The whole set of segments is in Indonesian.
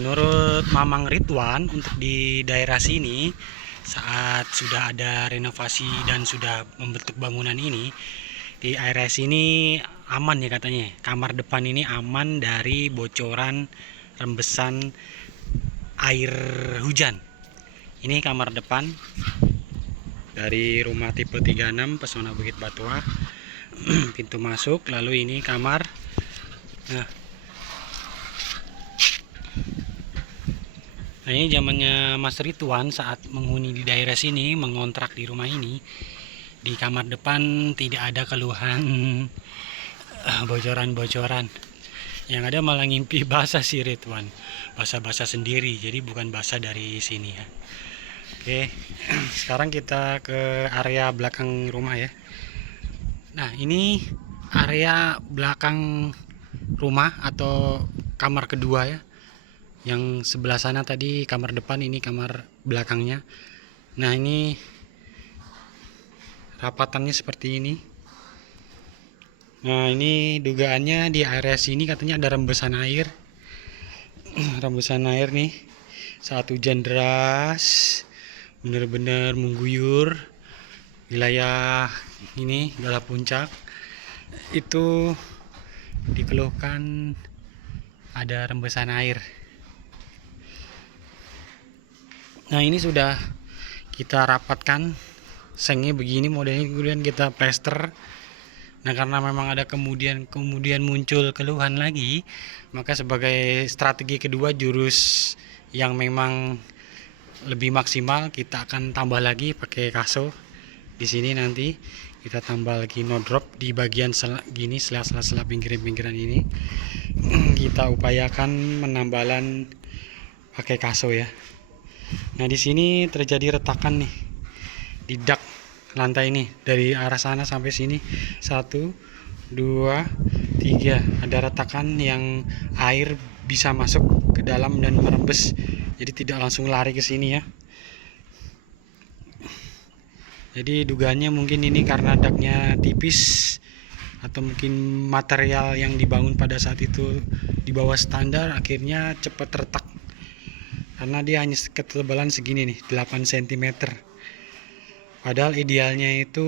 menurut Mamang Ridwan, untuk di daerah sini saat sudah ada renovasi dan sudah membentuk bangunan ini, di area sini aman ya katanya. Kamar depan ini aman dari bocoran rembesan air hujan. Ini kamar depan dari rumah tipe 36 Pesona Bukit Batuah. Pintu masuk, lalu ini kamar. Nah, ini zamannya Mas Ridwan saat menghuni di daerah sini, mengontrak di rumah ini. Di kamar depan tidak ada keluhan bocoran-bocoran. Yang ada malah ngimpi basah si Ridwan. Basah-basah sendiri, jadi bukan basah dari sini ya. Oke, sekarang kita ke area belakang rumah ya. Nah, ini area belakang rumah atau kamar kedua ya. Yang sebelah sana tadi kamar depan, ini kamar belakangnya. Nah, ini rapatannya seperti ini. Nah, ini dugaannya di area sini katanya ada rembesan air. Rembesan air nih saat hujan deras benar-benar mengguyur wilayah ini Galah Puncak. Itu dikeluhkan ada rembesan air. Nah, ini sudah kita rapatkan sengnya begini modelnya, kemudian kita plester. Nah, karena memang ada kemudian muncul keluhan lagi, maka sebagai strategi kedua, jurus yang memang lebih maksimal, kita akan tambah lagi pakai kaso. Di sini nanti kita tambah lagi no drop di bagian gini, sela-sela pinggiran ini. Kita upayakan menambalan pakai kaso ya. Nah, di sini terjadi retakan nih di dak lantai ini dari arah sana sampai sini. 1, 2, 3 ada retakan yang air bisa masuk ke dalam dan merembes, jadi tidak langsung lari ke sini ya. Jadi dugaannya mungkin ini karena daknya tipis, atau mungkin material yang dibangun pada saat itu di bawah standar, akhirnya cepat retak. Karena dia hanya ketebalan segini nih, 8 cm. Padahal idealnya itu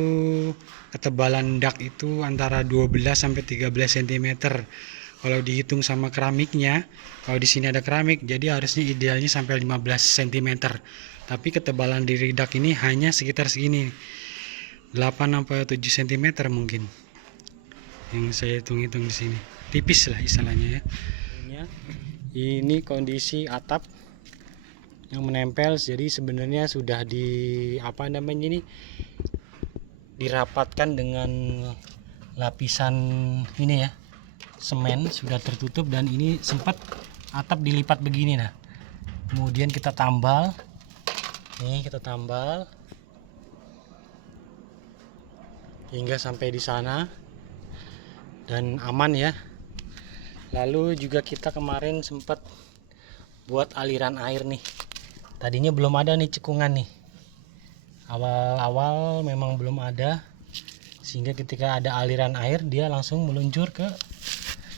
ketebalan dak itu antara 12 sampai 13 cm. Kalau dihitung sama keramiknya, kalau di sini ada keramik, jadi harusnya idealnya sampai 15 cm. Tapi ketebalan dari dak ini hanya sekitar segini, 8 sampai 7 cm mungkin. Yang saya hitung-hitung di sini. Tipis lah istilahnya ya. Ini kondisi atap yang menempel, jadi sebenarnya sudah dirapatkan dengan lapisan ini ya, semen, sudah tertutup, dan ini sempat atap dilipat begini. Nah, kemudian kita tambal hingga sampai di sana dan aman ya. Lalu juga kita kemarin sempat buat aliran air nih. Tadinya belum ada nih cekungan nih. Awal-awal memang belum ada, sehingga ketika ada aliran air dia langsung meluncur ke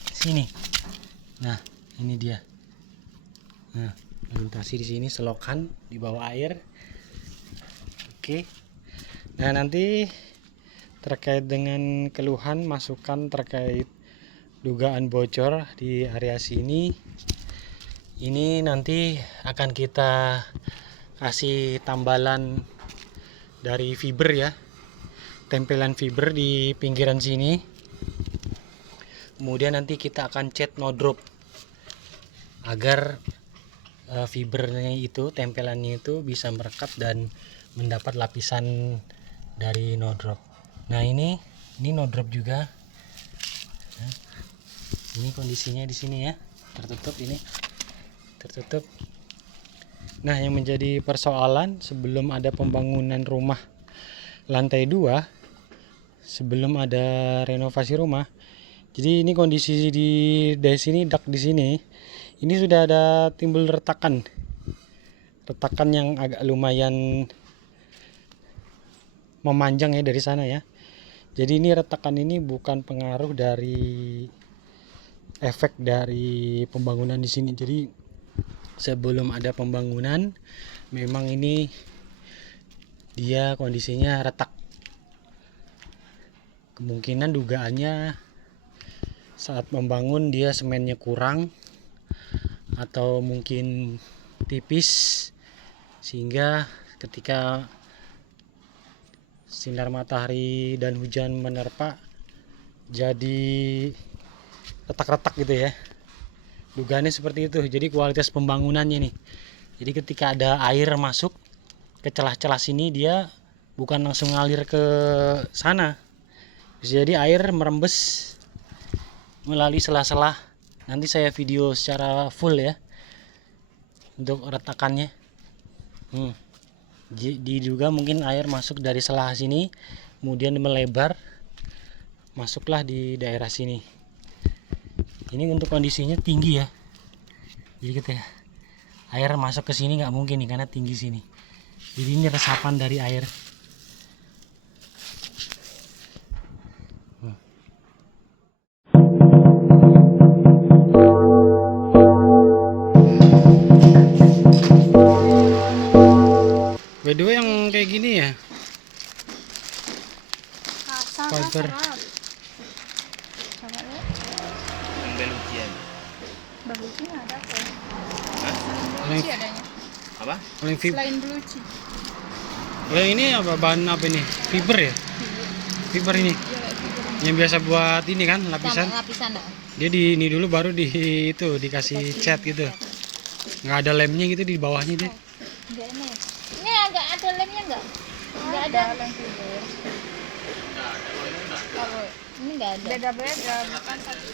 sini. Nah, ini dia. Nah, melintasi di sini selokan di bawah air. Oke. Nah, nanti terkait dengan keluhan, masukan terkait dugaan bocor di area sini, ini nanti akan kita kasih tambalan dari fiber ya, tempelan fiber di pinggiran sini. Kemudian nanti kita akan cat no drop agar fibernya itu, tempelannya itu bisa merekat dan mendapat lapisan dari no drop. Nah, ini no drop juga. Nah, ini kondisinya di sini ya, tertutup ini. Tertutup. Nah, yang menjadi persoalan sebelum ada pembangunan rumah lantai 2, sebelum ada renovasi rumah, jadi ini kondisi dari sini, dak di sini, ini sudah ada timbul retakan yang agak lumayan memanjang ya dari sana ya. Jadi ini retakan ini bukan pengaruh dari efek dari pembangunan di sini. Jadi sebelum ada pembangunan memang ini dia kondisinya retak. Kemungkinan dugaannya saat membangun dia semennya kurang atau mungkin tipis, sehingga ketika sinar matahari dan hujan menerpa jadi retak-retak gitu ya. Dugaannya seperti itu. Jadi kualitas pembangunannya nih, jadi ketika ada air masuk ke celah-celah sini, dia bukan langsung ngalir ke sana, bisa jadi air merembes melalui sela-sela. Nanti saya video secara full ya untuk retakannya. Diduga mungkin air masuk dari selah sini, kemudian melebar masuklah di daerah sini. Ini untuk kondisinya tinggi ya, jadi gitu ya, air masuk ke sini nggak mungkin nih karena tinggi sini. Jadi ini resapan dari air. By the way, yang kayak gini ya, fiber. Yang belucian. Beluci ada apa? Hah? Beluci adanya. Apa? Paling Selain beluci. yang ini apa, bahan apa ini? Fiber ya? Fiber ini. Yang biasa buat ini kan, lapisan. Lapisan dah. Dia di ini dulu baru di itu dikasih cat gitu. Nggak ada lemnya gitu di bawahnya dia. Enggak ini. Ini agak ada lemnya enggak? Enggak ada lem fiber. Kalau ini enggak ada. Beda-beda, bukan satu.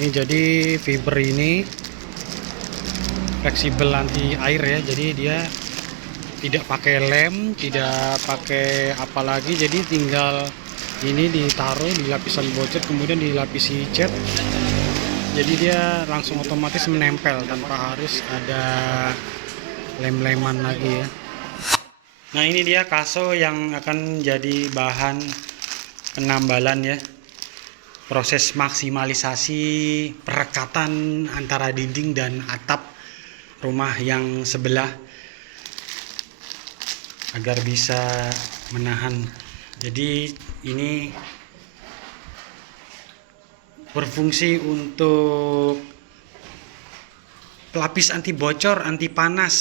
Ini jadi fiber ini fleksibel anti air ya. Jadi dia tidak pakai lem, tidak pakai apa lagi. Jadi tinggal ini ditaruh di lapisan bocor, kemudian dilapisi cat. Jadi dia langsung otomatis menempel tanpa harus ada lem-leman lagi ya. Nah, ini dia kaso yang akan jadi bahan penambalan ya. Proses maksimalisasi perekatan antara dinding dan atap rumah yang sebelah agar bisa menahan. Jadi ini berfungsi untuk pelapis anti bocor, anti panas,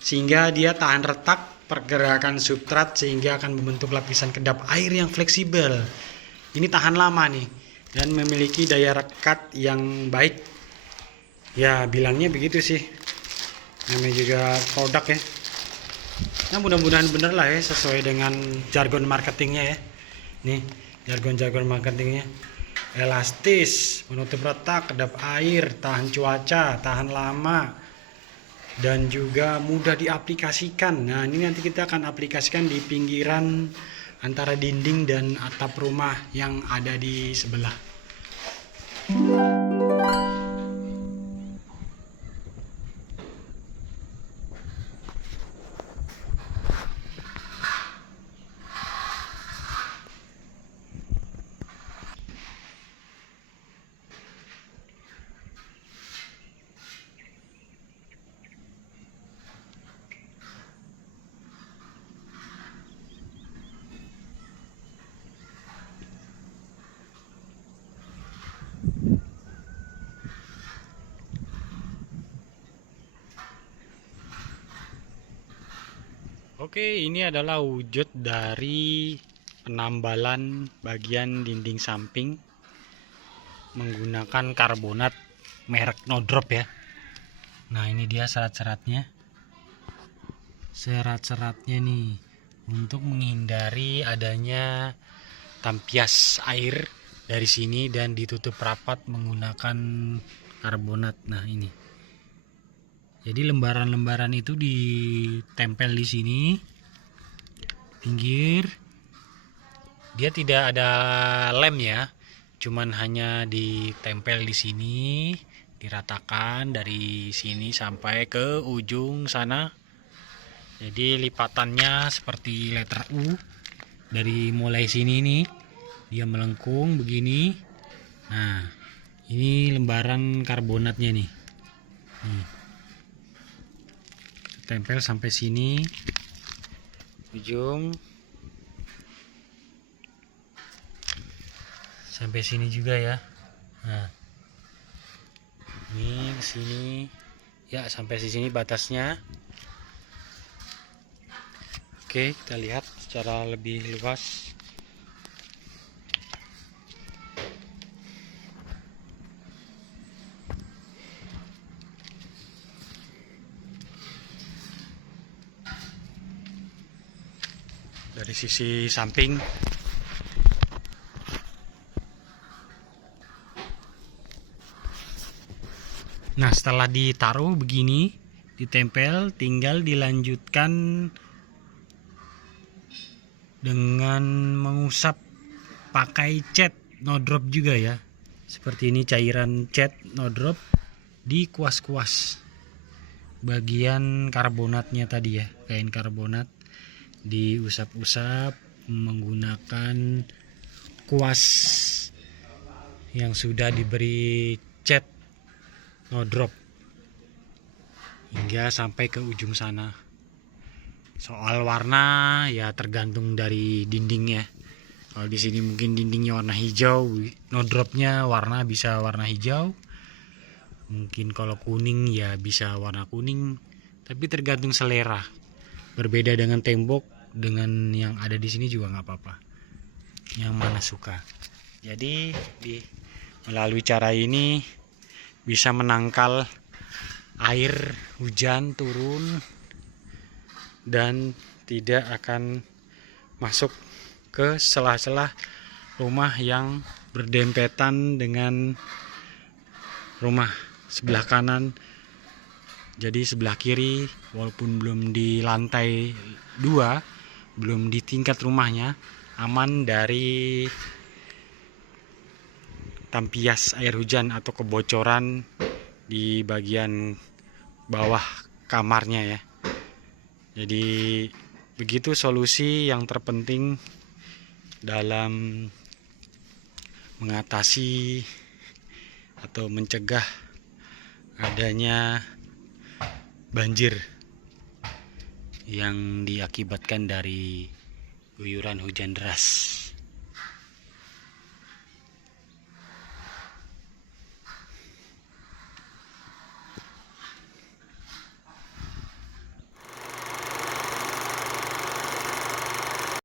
sehingga dia tahan retak pergerakan substrat, sehingga akan membentuk lapisan kedap air yang fleksibel. Ini tahan lama nih dan memiliki daya rekat yang baik. Ya, bilangnya begitu sih. Namanya juga produk ya. Nah, mudah-mudahan bener lah ya, sesuai dengan jargon marketingnya ya. Nih, jargon marketingnya. Elastis, menutup retak, kedap air, tahan cuaca, tahan lama, dan juga mudah diaplikasikan. Nah, ini nanti kita akan aplikasikan di pinggiran antara dinding dan atap rumah yang ada di sebelah. Oke, ini adalah wujud dari penambalan bagian dinding samping menggunakan karbonat merek Nodrop ya. Nah, ini dia serat-seratnya. Serat-seratnya nih untuk menghindari adanya tampias air dari sini dan ditutup rapat menggunakan karbonat. Nah, ini. Jadi lembaran-lembaran itu ditempel di sini pinggir. Dia tidak ada lem ya, cuman hanya ditempel di sini, diratakan dari sini sampai ke ujung sana. Jadi lipatannya seperti letter U, dari mulai sini nih dia melengkung begini. Nah, ini lembaran karbonatnya nih. Nih. Tempel sampai sini ujung, sampai sini juga ya. Nah, ini ke sini ya, sampai di sini batasnya. Oke, kita lihat secara lebih luas. Dari sisi samping, nah setelah ditaruh begini, ditempel, tinggal dilanjutkan dengan mengusap pakai cat no drop juga ya. Seperti ini cairan cat no drop, dikuas-kuas bagian karbonatnya tadi ya, kain karbonat diusap-usap menggunakan kuas yang sudah diberi cat no drop hingga sampai ke ujung sana. Soal warna ya tergantung dari dindingnya. Kalau di sini mungkin dindingnya warna hijau, no dropnya warna bisa warna hijau. Mungkin kalau kuning ya bisa warna kuning, tapi tergantung selera. Berbeda dengan tembok, dengan yang ada di sini juga nggak apa-apa. Yang mana suka. Jadi melalui cara ini bisa menangkal air hujan turun dan tidak akan masuk ke sela-sela rumah yang berdempetan dengan rumah sebelah kanan. Jadi sebelah kiri walaupun belum di lantai 2, belum di tingkat rumahnya, aman dari tampias air hujan atau kebocoran di bagian bawah kamarnya ya. Jadi begitu solusi yang terpenting dalam mengatasi atau mencegah adanya banjir yang diakibatkan dari guyuran hujan deras.